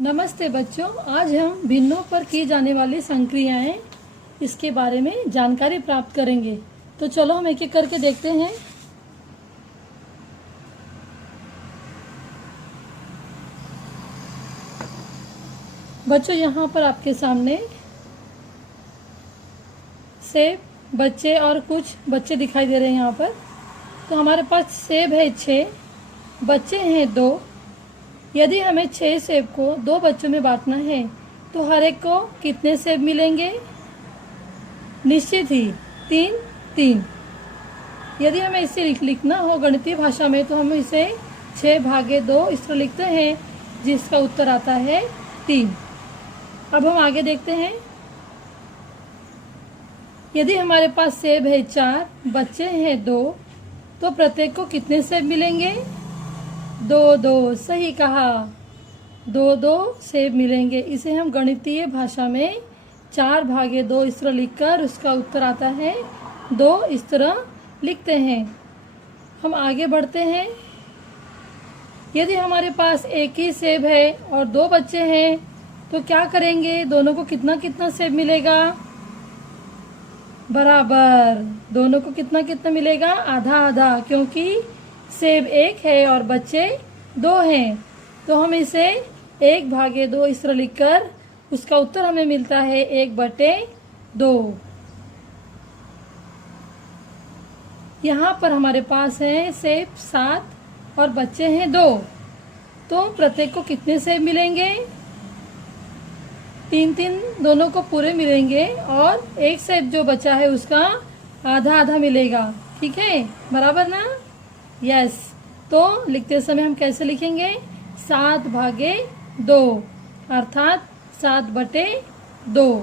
नमस्ते बच्चों, आज हम भिन्नों पर की जाने वाली संक्रियाएं इसके बारे में जानकारी प्राप्त करेंगे। तो चलो हम एक एक करके देखते हैं। बच्चों, यहाँ पर आपके सामने सेब, बच्चे और कुछ बच्चे दिखाई दे रहे हैं। यहाँ पर तो हमारे पास सेब है 6, बच्चे हैं 2। यदि हमें 6 सेब को 2 बच्चों में बांटना है तो हर एक को कितने सेब मिलेंगे? निश्चित ही 3 3। यदि हमें इसे लिखना हो गणितीय भाषा में तो हम इसे 6/2 इस तरह लिखते हैं, जिसका उत्तर आता है 3। अब हम आगे देखते हैं। यदि हमारे पास सेब है 4, बच्चे हैं 2, तो प्रत्येक को कितने सेब मिलेंगे? 2 2, सही कहा, 2 2 सेब मिलेंगे। इसे हम गणितीय भाषा में 4/2 इस तरह लिखकर उसका उत्तर आता है 2 इस तरह लिखते हैं। हम आगे बढ़ते हैं। यदि हमारे पास एक ही सेब है और 2 बच्चे हैं तो क्या करेंगे? दोनों को कितना कितना सेब मिलेगा? बराबर, दोनों को कितना कितना मिलेगा? आधा आधा, क्योंकि सेब 1 है और बच्चे 2 हैं। तो हम इसे 1/2 इस तरह लिखकर उसका उत्तर हमें मिलता है 1/2। यहाँ पर हमारे पास है सेब 7 और बच्चे हैं 2, तो प्रत्येक को कितने सेब मिलेंगे? 3 3, दोनों को पूरे मिलेंगे और एक सेब जो बचा है उसका आधा आधा मिलेगा। ठीक है, बराबर ना? यस। तो लिखते समय हम कैसे लिखेंगे? 7/2 अर्थात 7/2।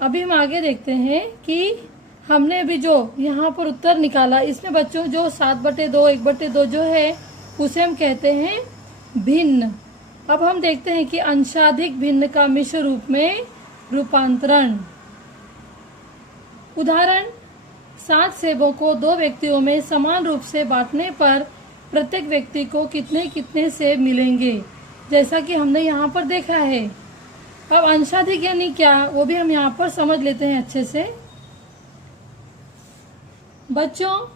अभी हम आगे देखते हैं कि हमने अभी जो यहाँ पर उत्तर निकाला, इसमें बच्चों जो 7/2 1/2 जो है उसे हम कहते हैं भिन्न। अब हम देखते हैं कि अंशाधिक भिन्न का मिश्र रूप में रूपांतरण। उदाहरण, 7 सेबों को 2 व्यक्तियों में समान रूप से बांटने पर प्रत्येक व्यक्ति को कितने कितने सेब मिलेंगे, जैसा कि हमने यहाँ पर देखा है। अब अंशाधिक यानी क्या, वो भी हम यहाँ पर समझ लेते हैं अच्छे से। बच्चों,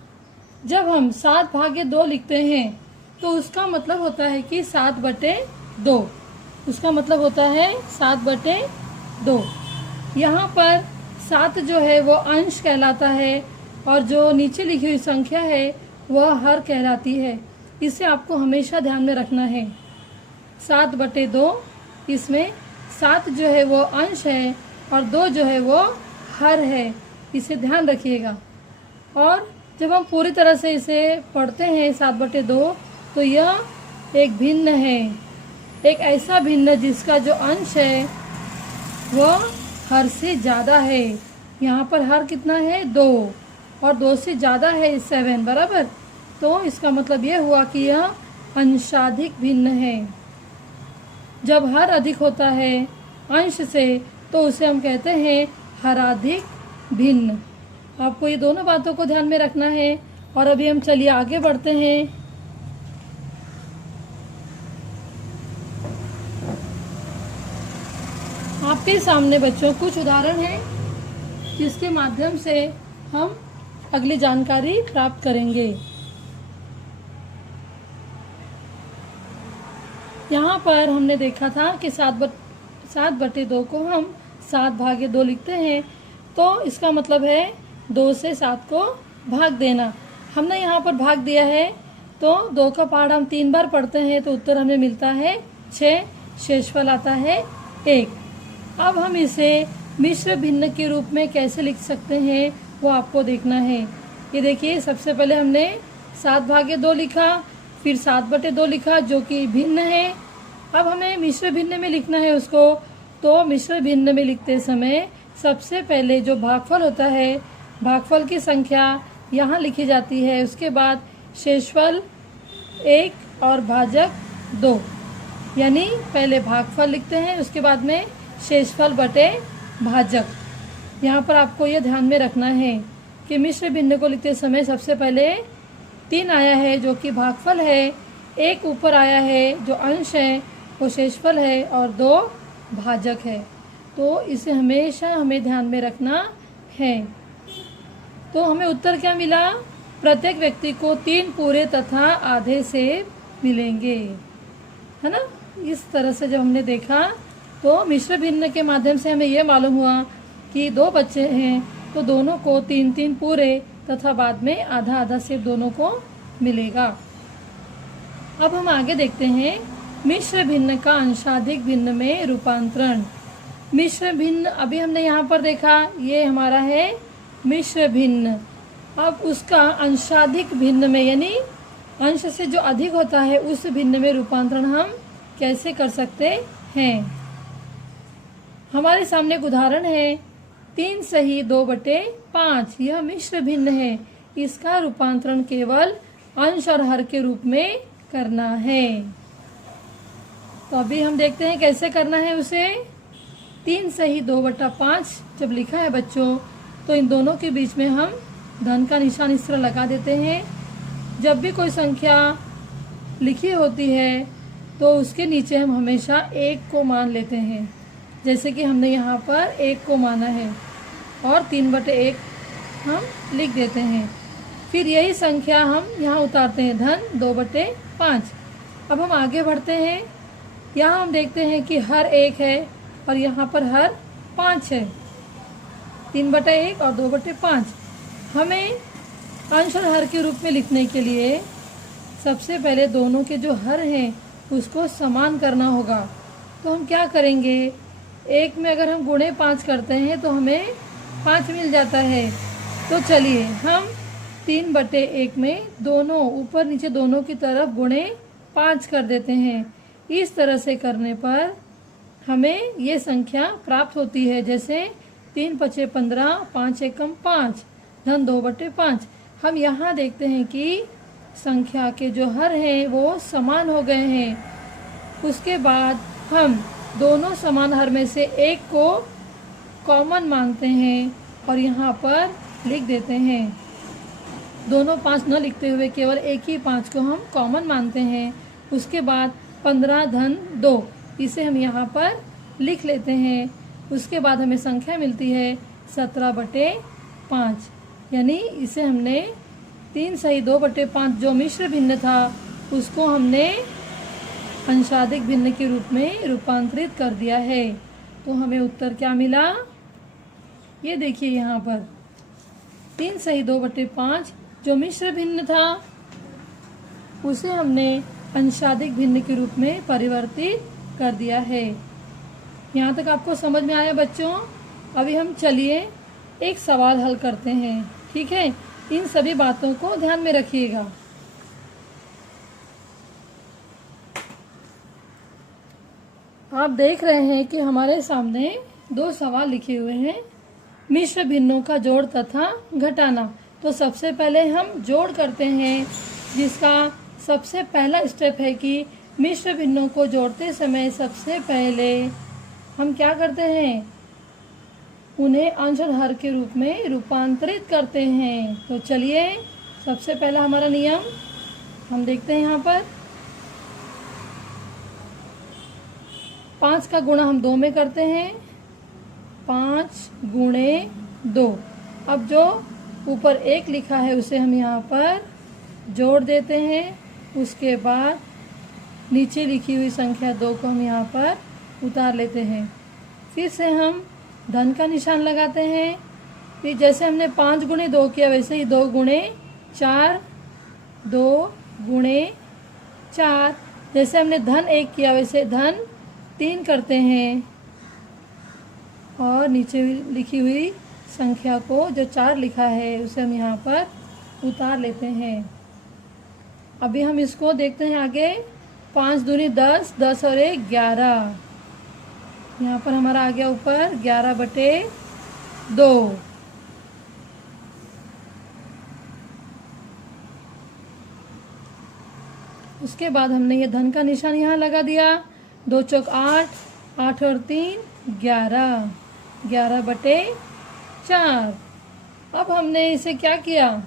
जब हम 7/2 लिखते हैं तो उसका मतलब होता है कि 7/2, उसका मतलब होता है 7/2। यहाँ पर 7 जो है वो अंश कहलाता है और जो नीचे लिखी हुई संख्या है वह हर कहलाती है। इसे आपको हमेशा ध्यान में रखना है। 7/2, इसमें 7 जो है वो अंश है और 2 जो है वो हर है, इसे ध्यान रखिएगा। और जब हम पूरी तरह से इसे पढ़ते हैं 7/2, तो यह एक भिन्न है, एक ऐसा भिन्न जिसका जो अंश है वह हर से ज़्यादा है। यहाँ पर हर कितना है? 2, और 2 से ज़्यादा है 7, बराबर। तो इसका मतलब यह हुआ कि यह अंशाधिक भिन्न है। जब हर अधिक होता है अंश से तो उसे हम कहते हैं हराधिक भिन्न। आपको ये दोनों बातों को ध्यान में रखना है। और अभी हम चलिए आगे बढ़ते हैं। आपके सामने बच्चों कुछ उदाहरण हैं जिसके माध्यम से हम अगली जानकारी प्राप्त करेंगे। यहाँ पर हमने देखा था कि 7/2 को हम 7/2 लिखते हैं, तो इसका मतलब है 2 से 7 को भाग देना। हमने यहाँ पर भाग दिया है तो 2 का पहाड़ हम 3 बार पढ़ते हैं तो उत्तर हमें मिलता है 6, शेषफल आता है 1। अब हम इसे मिश्र भिन्न के रूप में कैसे लिख सकते हैं वो आपको देखना है। ये देखिए, सबसे पहले हमने 7/2 लिखा, फिर 7/2 लिखा जो कि भिन्न है। अब हमें मिश्र भिन्न में लिखना है उसको। तो मिश्र भिन्न में लिखते समय सबसे पहले जो भागफल होता है, भागफल की संख्या यहाँ लिखी जाती है। उसके बाद शेषफल 1 और भाजक 2, यानी पहले भागफल लिखते हैं, उसके बाद में शेषफल बटे भाजक। यहाँ पर आपको यह ध्यान में रखना है कि मिश्र भिन्न को लिखते समय सबसे पहले 3 आया है जो कि भागफल है, एक ऊपर आया है जो अंश है वो शेषफल है और 2 भाजक है। तो इसे हमेशा हमें ध्यान में रखना है। तो हमें उत्तर क्या मिला? प्रत्येक व्यक्ति को 3 पूरे तथा आधे सेब मिलेंगे, है ना। इस तरह से जब हमने देखा तो मिश्र भिन्न के माध्यम से हमें यह मालूम हुआ कि 2 बच्चे हैं तो दोनों को 3-3 पूरे तथा बाद में आधा आधा सेब दोनों को मिलेगा। अब हम आगे देखते हैं मिश्र भिन्न का अंशाधिक भिन्न में रूपांतरण। मिश्र भिन्न अभी हमने यहाँ पर देखा, ये हमारा है मिश्र भिन्न। अब उसका अंशाधिक भिन्न में यानी अंश से जो अधिक होता है उस भिन्न में रूपांतरण हम कैसे कर सकते हैं। हमारे सामने एक उदाहरण है 3 सही 2/5। यह मिश्र भिन्न है, इसका रूपांतरण केवल अंश और हर के रूप में करना है। तो अभी हम देखते हैं कैसे करना है उसे। 3 सही 2/5 जब लिखा है बच्चों तो इन दोनों के बीच में हम धन का निशान इस तरह लगा देते हैं। जब भी कोई संख्या लिखी होती है तो उसके नीचे हम हमेशा 1 को मान लेते हैं, जैसे कि हमने यहाँ पर 1 को माना है और 3/1 हम लिख देते हैं। फिर यही संख्या हम यहाँ उतारते हैं धन 2/5। अब हम आगे बढ़ते हैं। यहाँ हम देखते हैं कि हर 1 है और यहाँ पर हर 5 है। 3/1 और 2/5 हमें अंश और हर के रूप में लिखने के लिए सबसे पहले दोनों के जो हर हैं उसको समान करना होगा। तो हम क्या करेंगे, 1 में अगर हम गुणे 5 करते हैं तो हमें 5 मिल जाता है। तो चलिए हम 3/1 में दोनों ऊपर नीचे दोनों की तरफ गुणे 5 कर देते हैं। इस तरह से करने पर हमें ये संख्या प्राप्त होती है, जैसे 3×5 = 15, 5 × 5 धन 2/5। हम यहाँ देखते हैं कि संख्या के जो हर हैं वो समान हो गए हैं। उसके बाद हम दोनों समान हर में से 1 को कॉमन मानते हैं और यहाँ पर लिख देते हैं। दोनों 5 न लिखते हुए केवल एक ही 5 को हम कॉमन मानते हैं। उसके बाद 15 धन 2 इसे हम यहाँ पर लिख लेते हैं। उसके बाद हमें संख्या मिलती है 17/5, यानी इसे हमने 3 सही 2/5 जो मिश्र भिन्न था उसको हमने अंशाधिक भिन्न के रूप में रूपांतरित कर दिया है। तो हमें उत्तर क्या मिला, ये देखिए यहाँ पर 3 सही 2/5 जो मिश्र भिन्न था उसे हमने अंशाधिक भिन्न के रूप में परिवर्तित कर दिया है। यहाँ तक आपको समझ में आया बच्चों? अभी हम चलिए एक सवाल हल करते हैं, ठीक है। इन सभी बातों को ध्यान में रखिएगा। आप देख रहे हैं कि हमारे सामने 2 सवाल लिखे हुए हैं, मिश्र भिन्नों का जोड़ तथा घटाना। तो सबसे पहले हम जोड़ करते हैं, जिसका सबसे पहला स्टेप है कि मिश्र भिन्नों को जोड़ते समय सबसे पहले हम क्या करते हैं, उन्हें अंश और हर के रूप में रूपांतरित करते हैं। तो चलिए सबसे पहला हमारा नियम हम देखते हैं। यहाँ पर 5 का गुणा हम 2 में करते हैं, 5 × 2। अब जो ऊपर 1 लिखा है उसे हम यहाँ पर जोड़ देते हैं। उसके बाद नीचे लिखी हुई संख्या 2 को हम यहाँ पर उतार लेते हैं। फिर से हम धन का निशान लगाते हैं। फिर जैसे हमने 5 × 2 किया वैसे ही 2 × 4, 2 × 4। जैसे हमने धन 1 किया वैसे धन 3 करते हैं और नीचे लिखी हुई संख्या को जो 4 लिखा है उसे हम यहाँ पर उतार लेते हैं। अभी हम इसको देखते हैं आगे। 5 दूनी 10, 10 और 1 11। यहाँ पर हमारा आ गया ऊपर 11/2। उसके बाद हमने ये धन का निशान यहाँ लगा दिया। 2 चौक 8, 8 और 3 11, 11/4। अब हमने इसे क्या किया,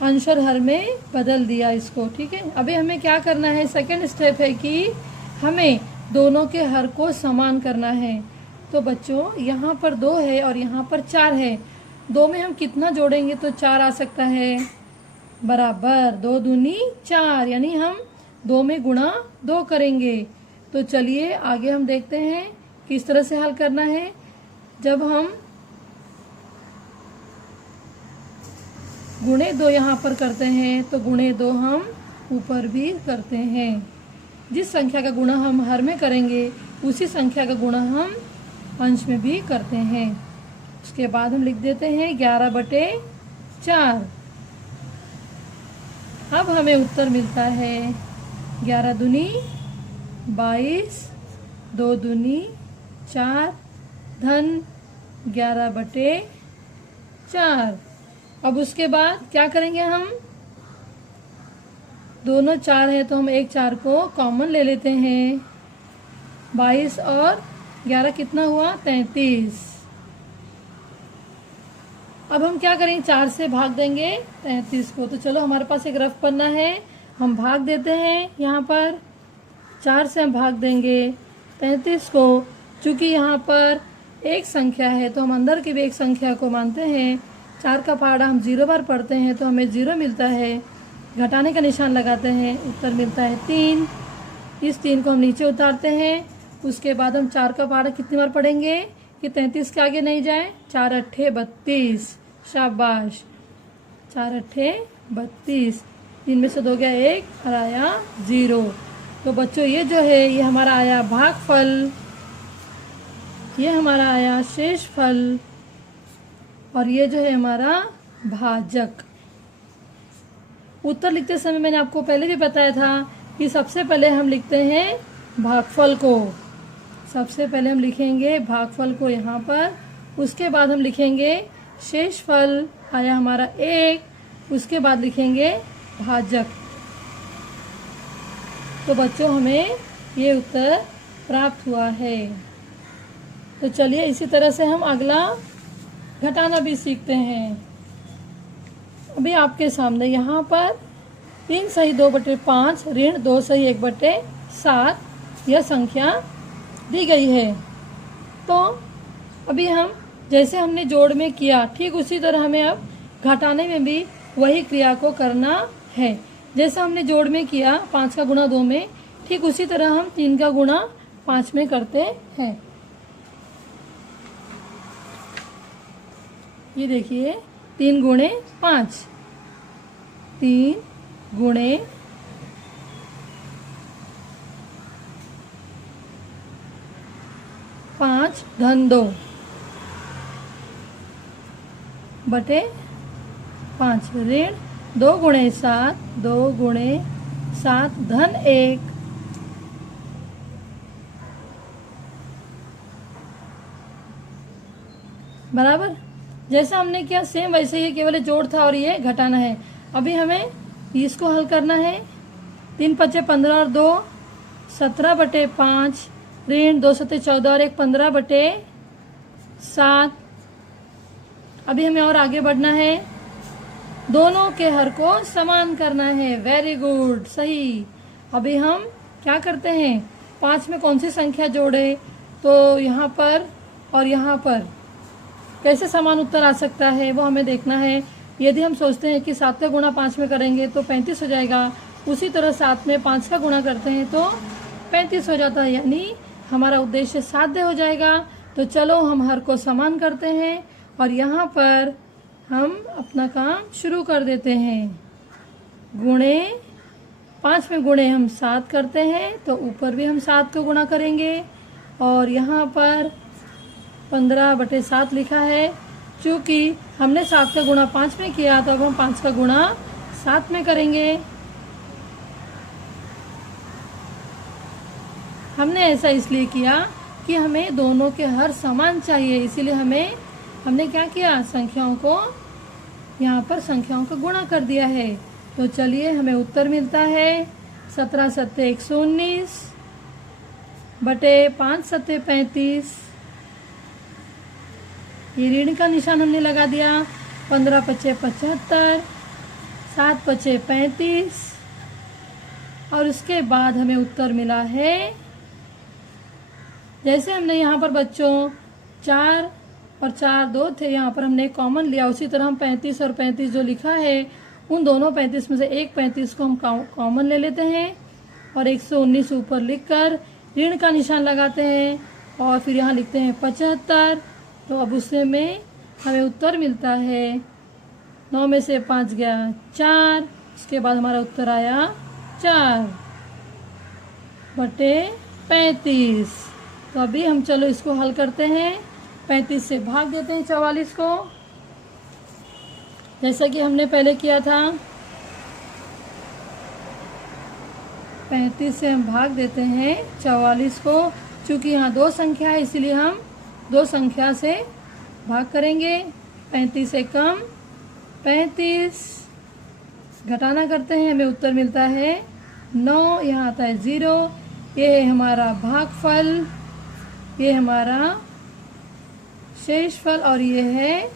अंश और हर में बदल दिया इसको। ठीक है, अभी हमें क्या करना है, सेकंड स्टेप है कि हमें दोनों के हर को समान करना है। तो बच्चों यहाँ पर 2 है और यहाँ पर 4 है, 2 में हम कितना जोड़ेंगे तो 4 आ सकता है, बराबर 2 दूनी 4, यानी हम 2 में गुणा 2 करेंगे। तो चलिए आगे हम देखते हैं किस तरह से हल करना है। जब हम गुणे 2 यहाँ पर करते हैं तो गुणे 2 हम ऊपर भी करते हैं। जिस संख्या का गुणा हम हर में करेंगे उसी संख्या का गुणा हम अंश में भी करते हैं। उसके बाद हम लिख देते हैं 11/4। अब हमें उत्तर मिलता है 11 दूनी 22, 2 दूनी 4, धन 11/4। अब उसके बाद क्या करेंगे, हम दोनों 4 है तो हम एक 4 को कॉमन ले लेते हैं। 22 और 11 कितना हुआ, 33। अब हम क्या करेंगे, 4 से भाग देंगे 33 को। तो चलो हमारे पास एक रफ पन्ना है, हम भाग देते हैं। यहाँ पर 4 से हम भाग देंगे 33 को। चूँकि यहाँ पर एक संख्या है तो हम अंदर की भी एक संख्या को मानते हैं। 4 का पहाड़ा हम 0 बार पढ़ते हैं तो हमें 0 मिलता है, घटाने का निशान लगाते हैं, उत्तर मिलता है 3। इस 3 को हम नीचे उतारते हैं। उसके बाद हम 4 का पहाड़ा कितनी बार पढ़ेंगे कि 33 के आगे नहीं जाए, 4 अट्ठे 32, शाबाश, 4 अट्ठे 32। 3 में से 2 गया 1 और आया 0। तो बच्चों ये जो है ये हमारा आया भागफल, ये हमारा आया शेषफल और ये जो है हमारा भाजक। उत्तर लिखते समय मैंने आपको पहले भी बताया था कि सबसे पहले हम लिखते हैं भागफल को। सबसे पहले हम लिखेंगे भागफल को यहाँ पर, उसके बाद हम लिखेंगे शेषफल, आया हमारा 1, उसके बाद लिखेंगे भाजक। तो बच्चों हमें ये उत्तर प्राप्त हुआ है। तो चलिए इसी तरह से हम अगला घटाना भी सीखते हैं। अभी आपके सामने यहाँ पर 3 सही 2/5 ऋण 2 सही 1/7 यह संख्या दी गई है। तो अभी हम जैसे हमने जोड़ में किया ठीक उसी तरह हमें अब घटाने में भी वही क्रिया को करना है। जैसा हमने जोड़ में किया 5 का गुणा 2 में, ठीक उसी तरह हम 3 का गुणा 5 में करते हैं। ये देखिए 3 गुणे 5, 3 गुणे 5 धन 2 बटे 5 ऋण 2 गुणे 7, 2 गुणे 7 धन 1 बराबर। जैसा हमने किया सेम वैसे ही, केवल जोड़ था और ये घटाना है। अभी हमें इसको हल करना है। 3 पचे 15 और 2 17/5 ऋण 2 सते 14 और 1 15/7। अभी हमें और आगे बढ़ना है, दोनों के हर को समान करना है। वेरी गुड, सही। अभी हम क्या करते हैं, 5 में कौन सी संख्या जोड़े, तो यहाँ पर और यहाँ पर कैसे समान उत्तर आ सकता है वो हमें देखना है। यदि हम सोचते हैं कि 7 का गुणा 5 में करेंगे तो 35 हो जाएगा, उसी तरह 7 में 5 का गुणा करते हैं तो 35 हो जाता है, यानी हमारा उद्देश्य साध्य हो जाएगा। तो चलो हम हर को समान करते हैं और यहाँ पर हम अपना काम शुरू कर देते हैं। गुणे 5 में गुणे हम 7 करते हैं तो ऊपर भी हम 7 को गुणा करेंगे और यहाँ पर 15/7 लिखा है। चूँकि हमने 7 का गुणा 5 में किया तो अब हम 5 का गुणा 7 में करेंगे। हमने ऐसा इसलिए किया कि हमें दोनों के हर समान चाहिए, इसीलिए हमने क्या किया, संख्याओं को यहाँ पर संख्याओं का गुणा कर दिया है। तो चलिए हमें उत्तर मिलता है 17 सत्ते 119 बटे 5 सत्ते 35। ये ऋण का निशान हमने लगा दिया। 15 पचे 75, 7 पचे 35 और उसके बाद हमें उत्तर मिला है, जैसे हमने यहाँ पर बच्चों 4 और 4 2 थे, यहाँ पर हमने कॉमन लिया, उसी तरह हम 35 और 35 जो लिखा है उन दोनों 35 में से एक 35 को हम कॉमन ले लेते हैं और 119 ऊपर लिखकर ऋण का निशान लगाते हैं और फिर यहाँ लिखते हैं 75। तो अब उससे में हमें उत्तर मिलता है 9 में से 5 गया 4, इसके बाद हमारा उत्तर आया 4/35। तो अभी हम चलो इसको हल करते हैं। 35 से भाग देते हैं 44 को, जैसा कि हमने पहले किया था। 35 से हम भाग देते हैं 44 को, चूँकि यहाँ 2 संख्या है इसलिए हम 2 संख्या से भाग करेंगे। 35 से कम 35 घटाना करते हैं, हमें उत्तर मिलता है 9, यहाँ आता है 0। ये है हमारा भागफल, ये हमारा शेषफल और ये है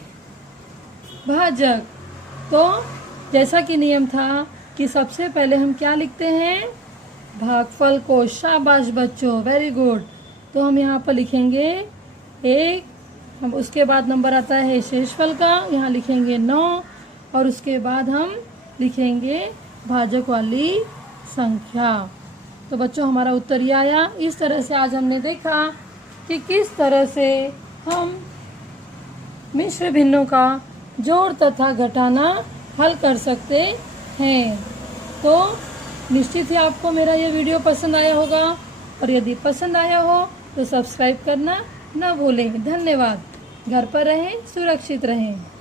भाजक। तो जैसा कि नियम था कि सबसे पहले हम क्या लिखते हैं, भागफल को। शाबाश बच्चों, वेरी गुड। तो हम यहाँ पर लिखेंगे 1, हम उसके बाद नंबर आता है शेषफल का, यहाँ लिखेंगे 9 और उसके बाद हम लिखेंगे भाजक वाली संख्या। तो बच्चों हमारा उत्तर ये आया। इस तरह से आज हमने देखा कि किस तरह से हम मिश्र भिन्नों का जोड़ तथा घटाना हल कर सकते हैं। तो निश्चित ही आपको मेरा ये वीडियो पसंद आया होगा और यदि पसंद आया हो तो सब्सक्राइब करना न भूलें। धन्यवाद। घर पर रहें, सुरक्षित रहें।